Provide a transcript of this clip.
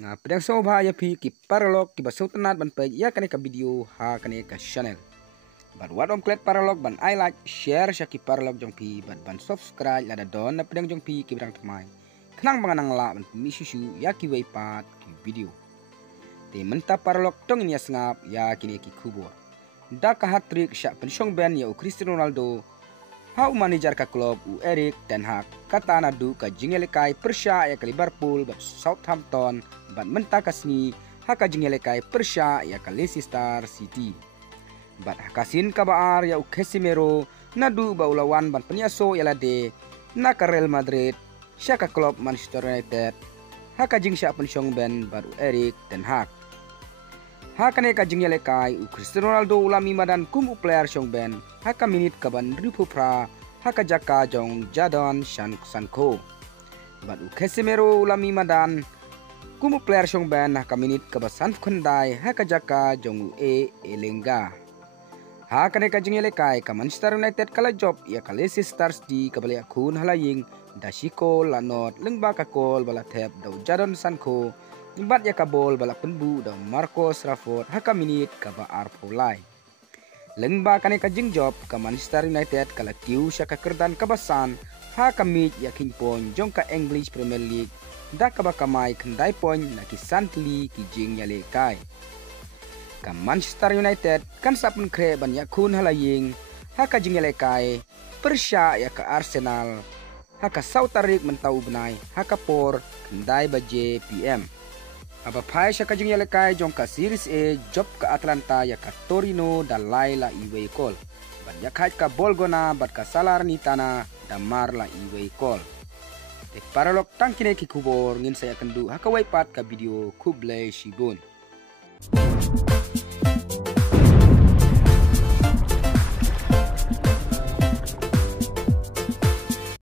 Nga pedang sobha ya pi ki paralog ki basau tenat ban pe ya kane ka video ha kane ka channel. Ban wat om klet paralog ban I like share sya ki paralog jong pi ban subscribe lada don na pedang jong pi ki pedang tamai. Kenang banganang la ban mi susu ya ki wei pat ki video. Te menta paralog tong ini sngap ya kini ki kubur. Da ka hat-trick sya pensyong ben ya Cristiano Ronaldo. Hau manajer ka klub Erik ten Hag kata nadu ka jingelekai persya ya ka Liverpool bat Southampton ban menta kasni haka jingelekai persya ya ka Leicester City bat hakasin ka baar ya Casemiro nadu ba ulawan ban penyaso ya lade na ka Real Madrid sya ka klub Manchester United haka jing sya pensyong ben baru Erik ten Hag hakane ka jingelekai Cristiano Ronaldo ulami madan kum player syong ben haka minit kaban ribu pra haka jaka jong Jadon Sancho badu Casemiro ulami madan kumu player syong ben haka minit kabasan kundai haka jaka jong Elenga haka neka jingelekai ka Manchester United kala job ya ka Leicester City kabali akun halaying dasiko lanot lengba ka kol bala tep daw Jadon Sancho imbat ya ka bol bala penbu daw Marcus Rashford haka minit kaba arpolai lengba kane ka jing job ka Manchester United kala tiu sya ka kerdan kabasan ha kamit yakin pon jong ka English Premier League da ka ba kamai kendai pon na ki santli ki jing yale kai ka Manchester United kan sapun kre ban yakun halaying ha ka jing yale kai persya ya ka Arsenal ha ka Sautarik mentau benai ha ka por kendai ba JPM aba pai sya ka jing yale kai jong ka Series A job ka Atlanta ya ka Torino da Laila iwei kol ban yakhait ka Bolgona bat ka Salernitana da Marla iwei kol te paralog tangkine ki kubor ngin saya kendu haka wai pat ka video kublai shibun.